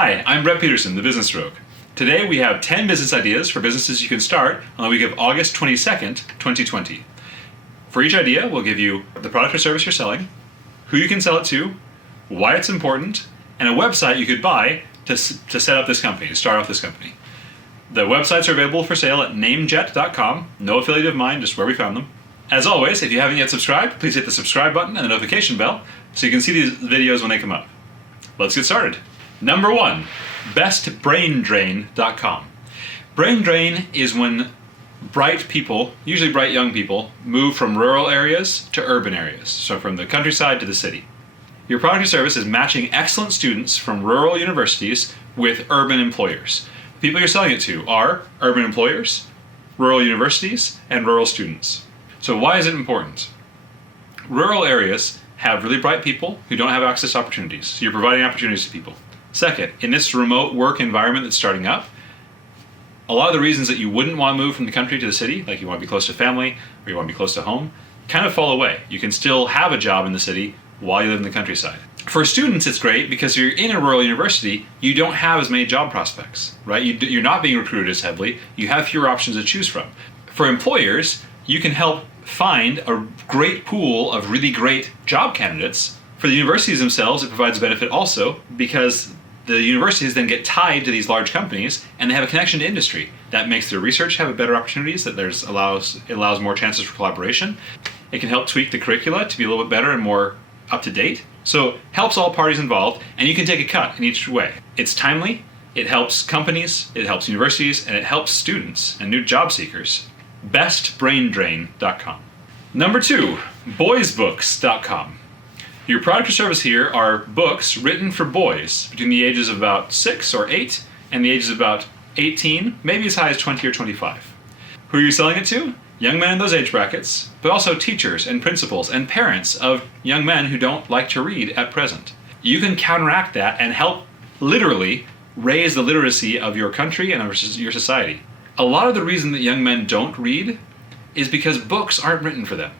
Hi, I'm Brett Peterson, the Business Rogue. Today we have 10 business ideas for businesses you can start on the week of August 22nd, 2020. For each idea, we'll give you the product or service you're selling, who you can sell it to, why it's important, and a website you could buy to set up this company, to start off this company. The websites are available for sale at namejet.com, no affiliate of mine, just where we found them. As always, if you haven't yet subscribed, please hit the subscribe button and the notification bell so you can see these videos when they come up. Let's get started. Number 1, bestbraindrain.com. Brain drain is when bright people, usually bright young people, move from rural areas to urban areas, so from the countryside to the city. Your product or service is matching excellent students from rural universities with urban employers. The people you're selling it to are urban employers, rural universities, and rural students. So why is it important? Rural areas have really bright people who don't have access to opportunities, so you're providing opportunities to people. Second, in this remote work environment that's starting up, a lot of the reasons that you wouldn't want to move from the country to the city, like you want to be close to family or you want to be close to home, kind of fall away. You can still have a job in the city while you live in the countryside. For students, it's great because you're in a rural university, you don't have as many job prospects, right? You're not being recruited as heavily, you have fewer options to choose from. For employers, you can help find a great pool of really great job candidates. For the universities themselves, it provides a benefit also because the universities then get tied to these large companies and they have a connection to industry. That makes their research have better opportunities, that it allows more chances for collaboration. It can help tweak the curricula to be a little bit better and more up to date. So helps all parties involved, and you can take a cut in each way. It's timely, it helps companies, it helps universities, and it helps students and new job seekers. bestbraindrain.com. Number 2, boysbooks.com. Your product or service here are books written for boys between the ages of about 6 or 8 and the ages of about 18, maybe as high as 20 or 25. Who are you selling it to? Young men in those age brackets, but also teachers and principals and parents of young men who don't like to read at present. You can counteract that and help literally raise the literacy of your country and of your society. A lot of the reason that young men don't read is because books aren't written for them.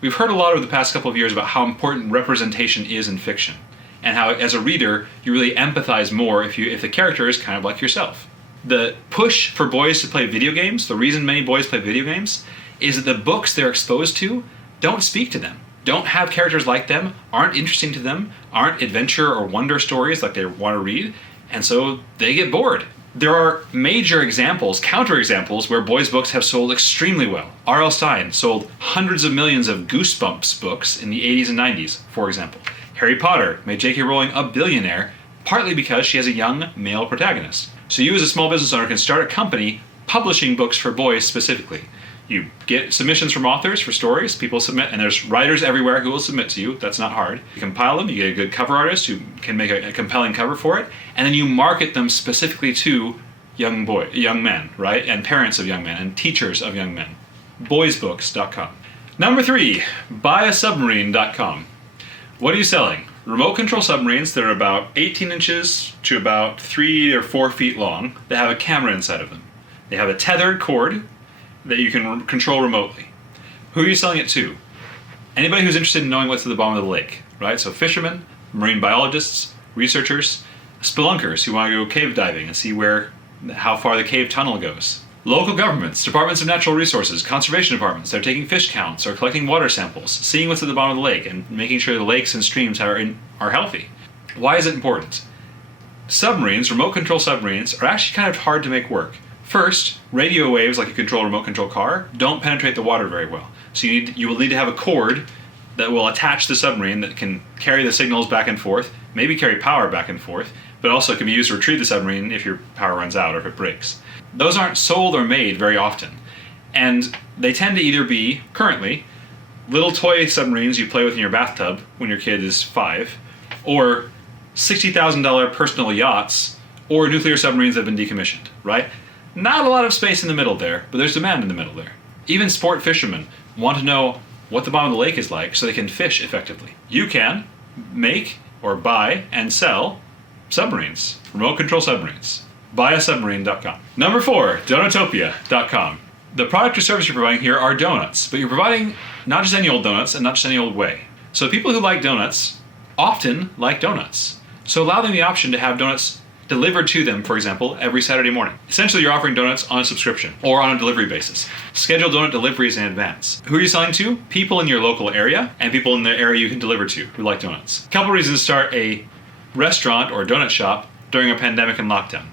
We've heard a lot over the past couple of years about how important representation is in fiction, and how as a reader you really empathize more if the character is kind of like yourself. The push for boys to play video games, the reason many boys play video games, is that the books they're exposed to don't speak to them, don't have characters like them, aren't interesting to them, aren't adventure or wonder stories like they want to read, and so they get bored. There are major examples, counterexamples, where boys' books have sold extremely well. R.L. Stine sold hundreds of millions of Goosebumps books in the 80s and 90s, for example. Harry Potter made J.K. Rowling a billionaire, partly because she has a young male protagonist. So you as a small business owner can start a company publishing books for boys specifically. You get submissions from authors for stories, people submit, and there's writers everywhere who will submit to you. That's not hard. You compile them, you get a good cover artist who can make a compelling cover for it, and then you market them specifically to young men, right? And parents of young men, and teachers of young men. Boysbooks.com. Number 3, buyasubmarine.com. What are you selling? Remote control submarines that are about 18 inches to about 3 or 4 feet long that have a camera inside of them. They have a tethered cord that you can control remotely. Who are you selling it to? Anybody who's interested in knowing what's at the bottom of the lake, right? So fishermen, marine biologists, researchers, spelunkers who want to go cave diving and see how far the cave tunnel goes. Local governments, departments of natural resources, conservation departments that are taking fish counts or collecting water samples, seeing what's at the bottom of the lake and making sure the lakes and streams are healthy. Why is it important? Submarines, remote control submarines, are actually kind of hard to make work. First, radio waves, like a remote control car, don't penetrate the water very well. So you will need to have a cord that will attach the submarine that can carry the signals back and forth, maybe carry power back and forth, but also can be used to retrieve the submarine if your power runs out or if it breaks. Those aren't sold or made very often. And they tend to either be, currently, little toy submarines you play with in your bathtub when your kid is 5, or $60,000 personal yachts, or nuclear submarines that have been decommissioned, right? Not a lot of space in the middle there, but there's demand in the middle there. Even sport fishermen want to know what the bottom of the lake is like so they can fish effectively. You can make or buy and sell submarines, remote control submarines. Buyasubmarine.com. Number 4, donutopia.com. The product or service you're providing here are donuts, but you're providing not just any old donuts and not just any old way. So people who like donuts often like donuts. So allow them the option to have donuts delivered to them, for example, every Saturday morning. Essentially, you're offering donuts on a subscription or on a delivery basis. Schedule donut deliveries in advance. Who are you selling to? People in your local area and people in the area you can deliver to who like donuts. A couple reasons to start a restaurant or donut shop during a pandemic and lockdown.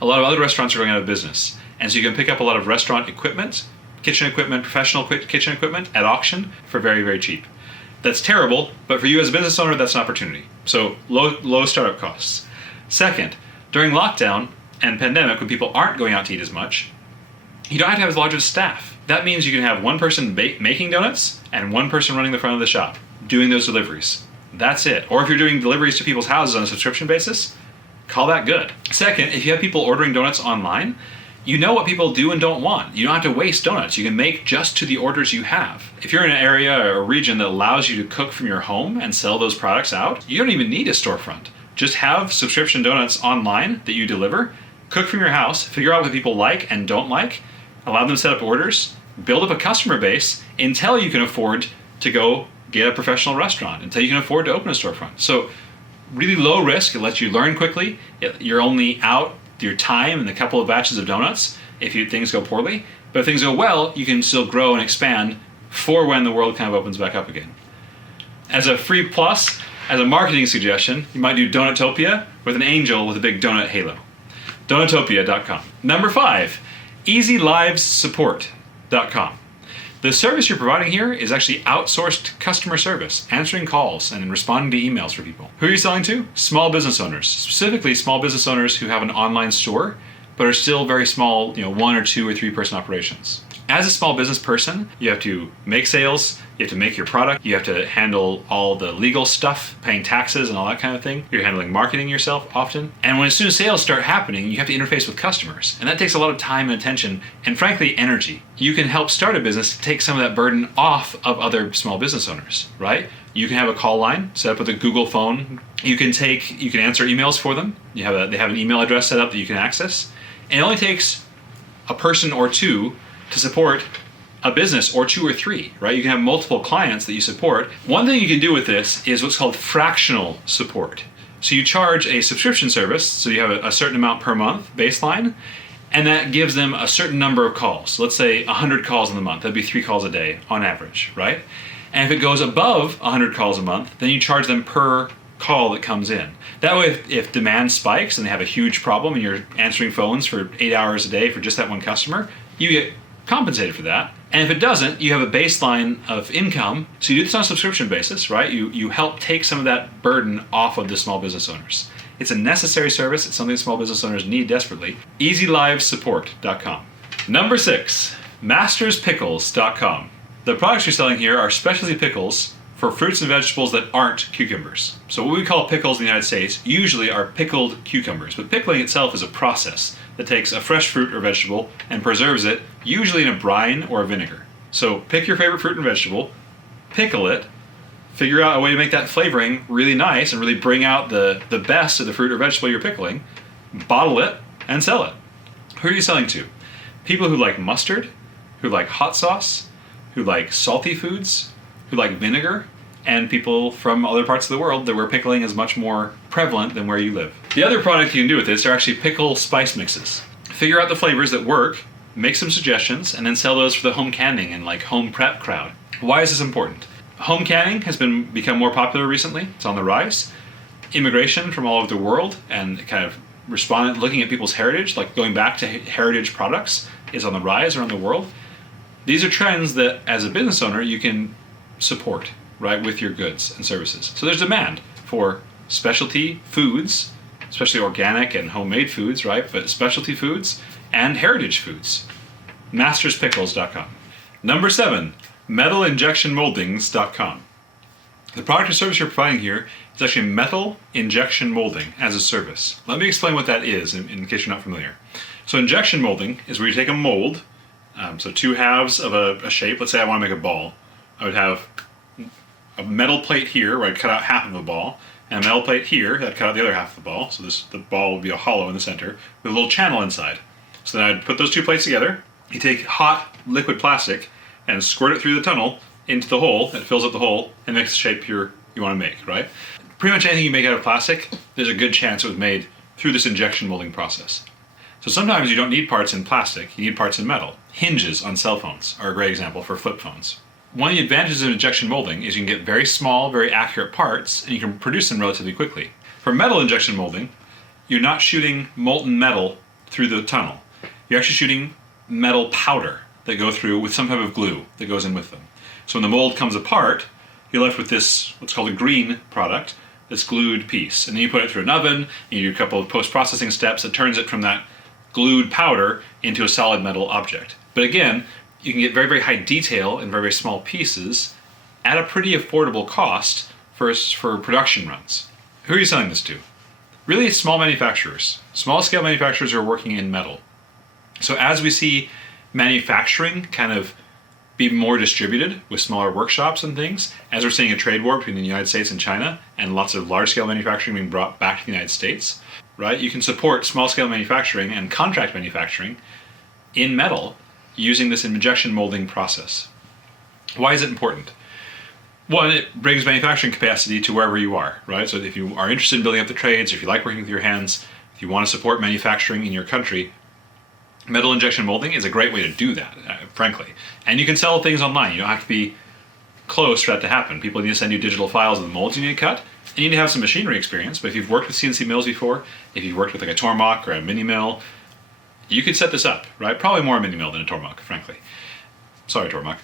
A lot of other restaurants are going out of business, and so you can pick up a lot of restaurant equipment, kitchen equipment, professional kitchen equipment at auction for very, very cheap. That's terrible, but for you as a business owner, that's an opportunity. So low startup costs. Second, during lockdown and pandemic, when people aren't going out to eat as much, you don't have to have as large a staff. That means you can have one person making donuts and one person running the front of the shop, doing those deliveries. That's it. Or if you're doing deliveries to people's houses on a subscription basis, call that good. Second, if you have people ordering donuts online, you know what people do and don't want. You don't have to waste donuts. You can make just to the orders you have. If you're in an area or a region that allows you to cook from your home and sell those products out, you don't even need a storefront. Just have subscription donuts online that you deliver, cook from your house, figure out what people like and don't like, allow them to set up orders, build up a customer base until you can afford to go get a professional restaurant, until you can afford to open a storefront. So really low risk, it lets you learn quickly. You're only out your time and a couple of batches of donuts if things go poorly. But if things go well, you can still grow and expand for when the world kind of opens back up again. As a free plus, as a marketing suggestion, you might do Donutopia with an angel with a big donut halo. Donutopia.com. Number 5, EasyLivesSupport.com. The service you're providing here is actually outsourced customer service, answering calls and responding to emails for people. Who are you selling to? Small business owners, specifically small business owners who have an online store, but are still very small, 1 or 2 or 3 person operations. As a small business person, you have to make sales, you have to make your product, you have to handle all the legal stuff, paying taxes and all that kind of thing. You're handling marketing yourself often. And as soon as sales start happening, you have to interface with customers. And that takes a lot of time and attention and frankly, energy. You can help start a business to take some of that burden off of other small business owners, right? You can have a call line set up with a Google phone. You can answer emails for them. They have an email address set up that you can access. And it only takes a person or two to support a business, or 2 or 3, right? You can have multiple clients that you support. One thing you can do with this is what's called fractional support. So you charge a subscription service, so you have a certain amount per month baseline, and that gives them a certain number of calls. So let's say 100 calls in the month. That'd be 3 calls a day on average, right? And if it goes above 100 calls a month, then you charge them per call that comes in. That way, if demand spikes and they have a huge problem and you're answering phones for 8 hours a day for just that one customer, you get compensated for that. And if it doesn't, you have a baseline of income. So you do this on a subscription basis, right? You help take some of that burden off of the small business owners. It's a necessary service. It's something small business owners need desperately. EasyLivesSupport.com. Number 6, MastersPickles.com. The products you're selling here are specialty pickles for fruits and vegetables that aren't cucumbers. So what we call pickles in the United States usually are pickled cucumbers, but pickling itself is a process that takes a fresh fruit or vegetable and preserves it, usually in a brine or a vinegar. So pick your favorite fruit and vegetable, pickle it, figure out a way to make that flavoring really nice and really bring out the best of the fruit or vegetable you're pickling, bottle it, and sell it. Who are you selling to? People who like mustard, who like hot sauce, who like salty foods, who like vinegar, and people from other parts of the world that where pickling is much more prevalent than where you live. The other product you can do with this are actually pickle spice mixes. Figure out the flavors that work, make some suggestions, and then sell those for the home canning and like home prep crowd. Why is this important? Home canning has become more popular recently. It's on the rise. Immigration from all over the world and kind of looking at people's heritage, like going back to heritage products, is on the rise around the world. These are trends that as a business owner you can support, right, with your goods and services. So there's demand for specialty foods, especially organic and homemade foods, right, but specialty foods and heritage foods. MastersPickles.com. Number 7, MetalInjectionMoldings.com. The product or service you're providing here is actually metal injection molding as a service. Let me explain what that is in case you're not familiar. So injection molding is where you take a mold, so 2 halves of a shape. Let's say I want to make a ball. I would have a metal plate here where I'd cut out half of a ball, and a metal plate here that cut out the other half of the ball. So the ball would be a hollow in the center with a little channel inside. So then I'd put those 2 plates together. You take hot liquid plastic and squirt it through the tunnel into the hole, and it fills up the hole and makes the shape you want to make, right? Pretty much anything you make out of plastic, there's a good chance it was made through this injection molding process. So sometimes you don't need parts in plastic, you need parts in metal. Hinges on cell phones are a great example for flip phones. One of the advantages of injection molding is you can get very small, very accurate parts, and you can produce them relatively quickly. For metal injection molding, you're not shooting molten metal through the tunnel. You're actually shooting metal powder that go through with some type of glue that goes in with them. So when the mold comes apart, you're left with this, what's called a green product, this glued piece. And then you put it through an oven, you do a couple of post-processing steps that turns it from that glued powder into a solid metal object. But again, you can get very, very high detail in very, very small pieces at a pretty affordable cost for production runs. Who are you selling this to? Really small manufacturers. Small scale manufacturers who are working in metal. So as we see manufacturing kind of be more distributed with smaller workshops and things, as we're seeing a trade war between the United States and China and lots of large scale manufacturing being brought back to the United States, right? You can support small scale manufacturing and contract manufacturing in metal using this injection molding process. Why is it important? One, it brings manufacturing capacity to wherever you are, right? So if you are interested in building up the trades, if you like working with your hands, if you want to support manufacturing in your country, metal injection molding is a great way to do that, frankly. And you can sell things online. You don't have to be close for that to happen. People need to send you digital files of the molds you need to cut. And you need to have some machinery experience, but if you've worked with CNC mills before, if you've worked with like a Tormach or a mini mill, you could set this up, right? Probably more a mini mill than a Tormach, frankly. Sorry, Tormach.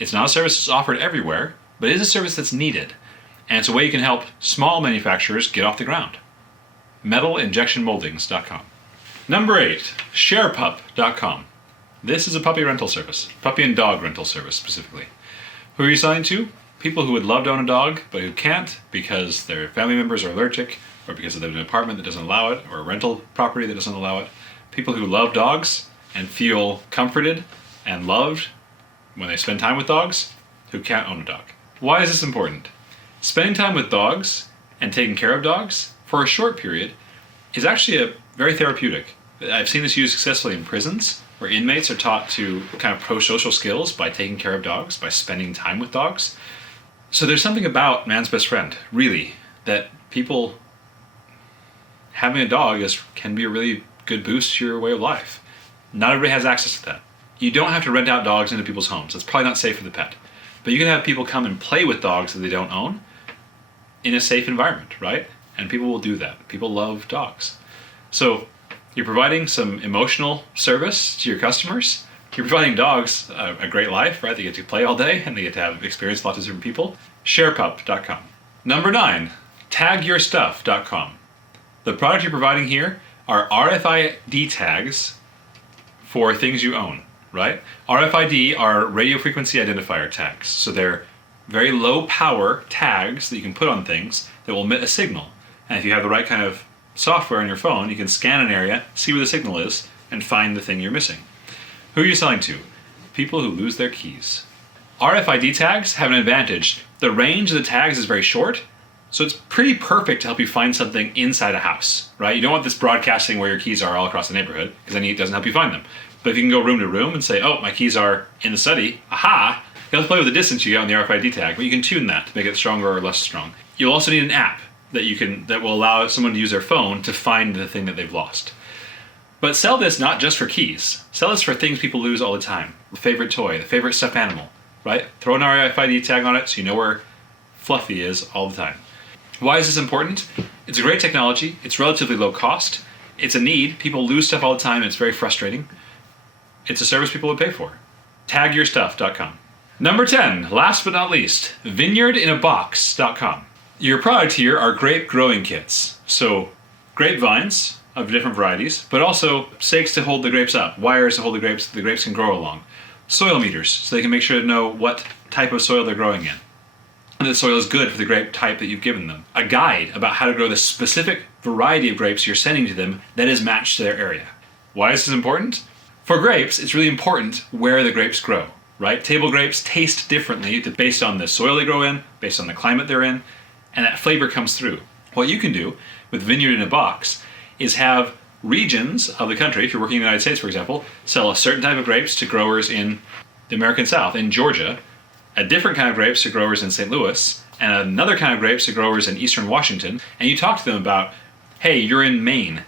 It's not a service that's offered everywhere, but it is a service that's needed. And it's a way you can help small manufacturers get off the ground. Metalinjectionmoldings.com. Number 8, sharepup.com. This is a puppy rental service, puppy and dog rental service specifically. Who are you selling to? People who would love to own a dog, but who can't because their family members are allergic, or because they live in an apartment that doesn't allow it, or a rental property that doesn't allow it. People who love dogs and feel comforted and loved when they spend time with dogs, who can't own a dog. Why is this important? Spending time with dogs and taking care of dogs for a short period is actually very therapeutic. I've seen this used successfully in prisons, where inmates are taught to kind of pro-social skills by taking care of dogs, by spending time with dogs. So there's something about man's best friend, really, that people having a dog can be a really good boost to your way of life. Not everybody has access to that. You don't have to rent out dogs into people's homes. That's probably not safe for the pet. But you can have people come and play with dogs that they don't own in a safe environment, right? And people will do that. People love dogs. So you're providing some emotional service to your customers. You're providing dogs a great life, right? They get to play all day and they get to have experience with lots of different people. Sharepup.com. Number 9, tagyourstuff.com. The product you're providing here are RFID tags for things you own, right? RFID are radio frequency identifier tags. So they're very low power tags that you can put on things that will emit a signal. And if you have the right kind of software on your phone, you can scan an area, see where the signal is, and find the thing you're missing. Who are you selling to? People who lose their keys. RFID tags have an advantage. The range of the tags is very short, so it's pretty perfect to help you find something inside a house, right? You don't want this broadcasting where your keys are all across the neighborhood, because then it doesn't help you find them. But if you can go room to room and say, oh, my keys are in the study, aha, you have to play with the distance you get on the RFID tag, but you can tune that to make it stronger or less strong. You'll also need an app that will allow someone to use their phone to find the thing that they've lost. But sell this not just for keys. Sell this for things people lose all the time. The favorite toy, the favorite stuffed animal, right? Throw an RFID tag on it so you know where Fluffy is all the time. Why is this important? It's a great technology. It's relatively low cost. It's a need. People lose stuff all the time and it's very frustrating. It's a service people would pay for. Tagyourstuff.com. Number 10, last but not least, vineyardinabox.com. Your product here are grape growing kits. So grapevines of different varieties, but also stakes to hold the grapes up, wires to hold the grapes can grow along, soil meters so they can make sure to know what type of soil they're growing in, and the soil is good for the grape type that you've given them, a guide about how to grow the specific variety of grapes you're sending to them that is matched to their area. Why is this important? For grapes, it's really important where the grapes grow, right? Table grapes taste differently based on the soil they grow in, based on the climate they're in, and that flavor comes through. What you can do with Vineyard in a Box is have regions of the country, if you're working in the United States, for example, sell a certain type of grapes to growers in the American South, in Georgia, a different kind of grapes to growers in St. Louis, and another kind of grapes to growers in Eastern Washington, and you talk to them about, hey, you're in Maine.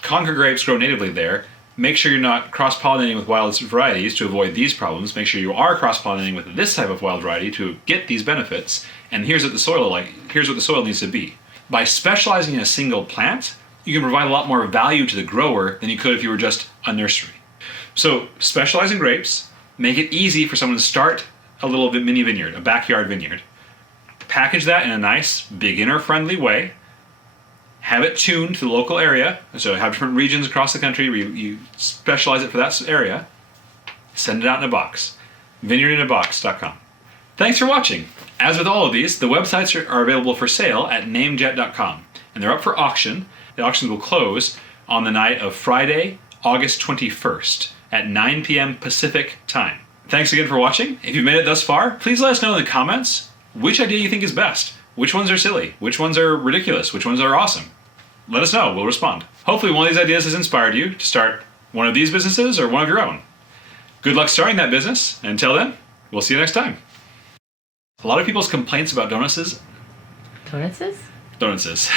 Concord grapes grow natively there. Make sure you're not cross-pollinating with wild varieties to avoid these problems. Make sure you are cross-pollinating with this type of wild variety to get these benefits. And here's what the soil needs to be. By specializing in a single plant, you can provide a lot more value to the grower than you could if you were just a nursery. So specialize in grapes, make it easy for someone to start a little mini vineyard, a backyard vineyard. Package that in a nice, beginner-friendly way. Have it tuned to the local area, so have different regions across the country where you specialize it for that area. Send it out in a box. vineyardinabox.com. Thanks for watching. As with all of these, the websites are available for sale at namejet.com, and they're up for auction. The auctions will close on the night of Friday, August 21st at 9 p.m. Pacific time. Thanks again for watching. If you've made it thus far, please let us know in the comments which idea you think is best. Which ones are silly? Which ones are ridiculous? Which ones are awesome? Let us know. We'll respond. Hopefully one of these ideas has inspired you to start one of these businesses or one of your own. Good luck starting that business. And until then, we'll see you next time. A lot of people's complaints about donuts. Donuts? Donuts.